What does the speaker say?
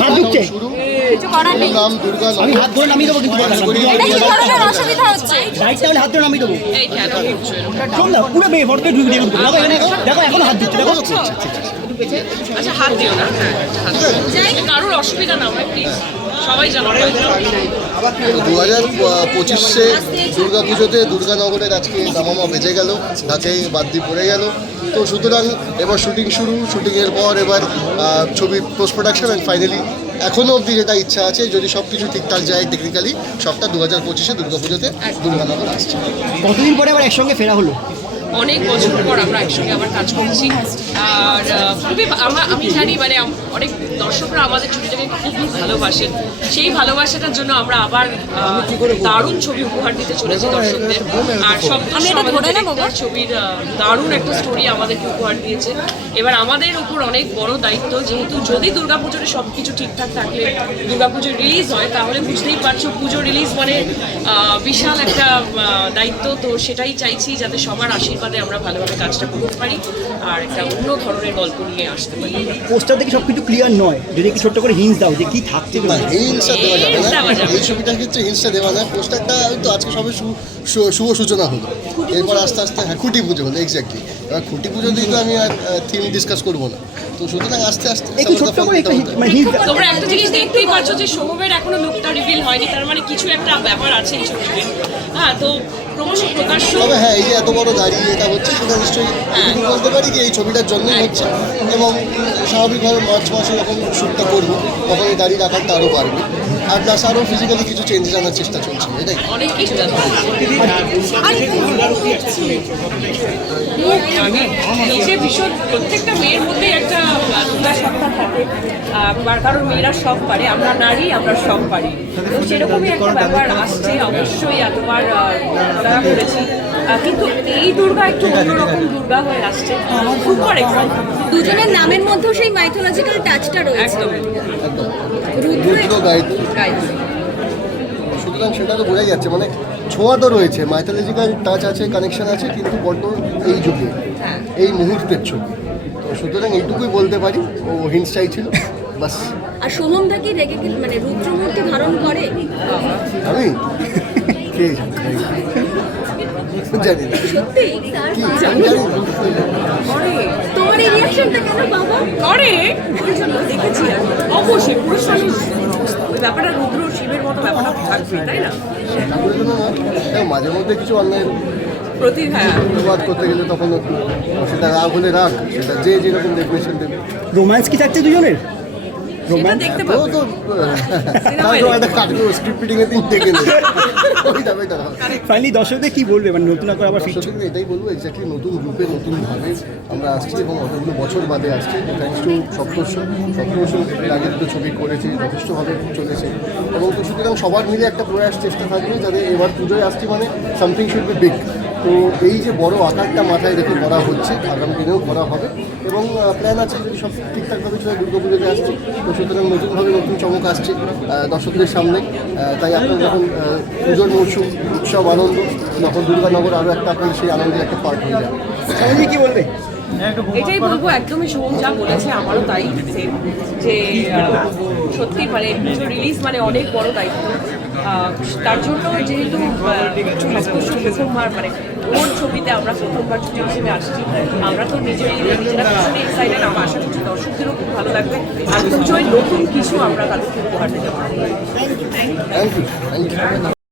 হাত ঢুকছে। শুরু। কিছু করার নেই। নাম দুর্গা আমি হাত ধরে নামিয়ে দেবো কিন্তু অসুবিধা হচ্ছে। রাইট তাহলে হাত ধরে নামিয়ে দেবো? শোন না পুরো বে ফটকে ঢুকে দিয়ে দেখো এখানে দেখো এখন হাত দিচ্ছে দেখো। আচ্ছা হাত দিও না। হাত দিও। কারোর অসুবিধা না হয় প্লিজ সবাই জানো। দু হাজার পঁচিশে দুর্গা পুজোতে দুর্গানগরের আজকে দামামা বেজে গেল ঢাকে বাদ্যি পড়ে গেল। তো সুতরাং এবার শুটিং শুরু শুটিংয়ের পর এবার ছবি পোস্ট প্রোডাকশন অ্যান্ড ফাইনালি এখনও অবধি যেটা ইচ্ছা আছে যদি সব কিছু ঠিকঠাক যায় টেকনিক্যালি সবটা দু হাজার পঁচিশে দুর্গা পুজোতে দুর্গানগর আসছে। কতদিন পরে আবার একসঙ্গে ফেরা হলো? অনেক বছর পর আমরা একসঙ্গে আবার কাজ করছি। আর খুবই আমরা আমি জানি মানে অনেক দর্শকরা আমাদের ছবিটাকে খুবই ভালোবাসেন। সেই ভালোবাসাটার জন্য আমরা আবার দারুণ ছবি উপহার দিতে চলেছি দর্শকদের। আর সব? ছবির দারুণ একটা স্টোরি আমাদেরকে উপহার দিয়েছে। এবার আমাদের উপর অনেক বড় দায়িত্ব যেহেতু যদি দুর্গাপুজোর সব কিছু ঠিকঠাক থাকলে দুর্গাপুজো রিলিজ হয় তাহলে বুঝতেই পারছ পুজো রিলিজ মানে বিশাল একটা দায়িত্ব। তো সেটাই চাইছি যাতে সবার আশীর্বাদে আমরা ভালোভাবে কাজটা করতে পারি আর একটা অন্য ধরনের গল্প নিয়ে আসতে পারি। পোস্টার থেকে সব কিছু ক্লিয়ার নয়। যদি একটু ছোট্ট করে হিন্স দাও যে কি থাকছে না হিংসা দেওয়া যাবে হিংসা না। দেওয়া যাবে না। এই ছবিটার ক্ষেত্রে হিংসা দেওয়া না পোস্টারটা তো আজকে সবে শুভ সূচনা হলো। এরপর আস্তে আস্তে হ্যাঁ খুঁটি পুজো হলো এক্স্যাক্টলি এবার খুঁটি পুজোতেই তো আমি আর থিম ডিসকাস করব না। তো সুতরাং আস্তে আস্তে একটু ছোট্ট করে একটা মানে হিন্স তোমরা একটা জিনিস দেখতেই পাচ্ছ যে এখনও লুকটা রিভিল হয়নি। তার মানে কিছু একটা ব্যাপার আছে এই ছবিতে। হ্যাঁ তো ক্রমশ প্রকাশ্য তবে হ্যাঁ এই যে এত বড় দাঁড়িয়ে এটা হচ্ছে সেটা নিশ্চয়ই বলতে পারি কি এই ছবিটার জন্যই হচ্ছে। এবং স্বাভাবিকভাবে মার্চ মাসে যখন শ্যুটটা করব তখন এই দাড়ি আকারটা আরও বাড়বে। আর প্লাস আরও ফিজিক্যালি কিছু চেঞ্জেস আনার চেষ্টা চলছে এটাই। অনেক কিছু নিজে ভীষণ প্রত্যেকটা মেয়ের মধ্যে একটা দুর্গা সত্তা থাকে। আর কারণ মেয়েরা সব পারে আমরা নারী আমরা সব পারি। তো সেরকমই একটা ব্যাপার আসছে অবশ্যই তারা করেছি। কিন্তু এই দুর্গা একটু অন্যরকম দুর্গা হয়ে আসছে। সুপার এক্সাইটেড দুজনের নামের মধ্যেও সেই মাইথোলজিক্যাল টাচটা রয়েছে। একদম। রুদ্র গায়ত্রী। সুতরাং সেটা তো বোঝাই যাচ্ছে। মানে ছোঁয়া তো রয়েছে। মাইথোলজিক্যাল টাচ আছে কানেকশন আছে কিন্তু বড্ড এই যুগে এই মুহূর্তের ছবি। তো সুতরাং এইটুকুই বলতে পারি। ও হিন্স চাইছিল। বাস। আর সোহম দা কি রেগে কি মানে রুদ্রমূর্তি ধারণ করে? আমি? কে জানে? জানি না। সত্যি? জানি না। তোমার এই রিয়াকশনটা কেন বাবা? করে ওই জন্য দেখেছি অবশ্যই পুরুষ মানুষ ব্যাপারটা রুদ্র শিবের মতো ব্যাপারটা থাকবে তাই না? হ্যাঁ, মাঝে মধ্যে কিছু অন্যায় প্রতি প্রতিবাদ করতে গেলে তখন সেটা রাগ হলে রাগ সেটা যে যেরকম ডেফিনেশন দেবে। রোম্যান্স কি থাকছে দুজনের? ফাইনালি দর্শকদের কি বলবে? মানে নতুন করে আবার দর্শকদের এটাই বলব এক্স্যাক্টলি নতুন গ্রুপে নতুনভাবে আমরা আসছি এবং অতগুলো বছর বাদে আসছি থ্যাংকস টু সপ্তর্ষ সপ্তর্ষ এর আগে দুটো ছবি করেছে যথেষ্টভাবে চলেছে। এবং তো সুতরাং সবার মিলে একটা প্রয়াস চেষ্টা থাকবে যাতে এবার পুজোয় আসছি মানে সামথিং শুড বি বিগ তো এই যে বড় আকারটা মাথায় রেখে করা হচ্ছে, আগামী দিনেও করা হবে এবং প্ল্যান আছে যদি সব ঠিকঠাকভাবে চলে দুর্গা পুজোতে আসছে, তো সুতরাং নতুনভাবে নতুন চমক আসছে দর্শকদের সামনে। তাই আপনার যখন পুজোর মরশুম উৎসব আনন্দ, তখন দুর্গানগর আরও একটা আপনার সেই আনন্দের একটা পার্ট হয়ে যাবে। কি বলবে? এটাই বলব, একদমই শুভম যা বলেছে আমারও তাই যে সত্যি মানে রিলিজ মানে অনেক বড় দায়িত্ব। তার জন্য যেহেতু প্রথমবার মানে ওর ছবিতে আমরা প্রথমবার ছুটি হিসেবে আসছি, আমরা তো নিজেরাই নিজেরা ভীষণ এক্সাইটেড আমার আশা করছি দর্শকদেরও খুব ভালো লাগবে। আর নতুন কিছু আমরা তাদেরকে উপহার দিতে পারব।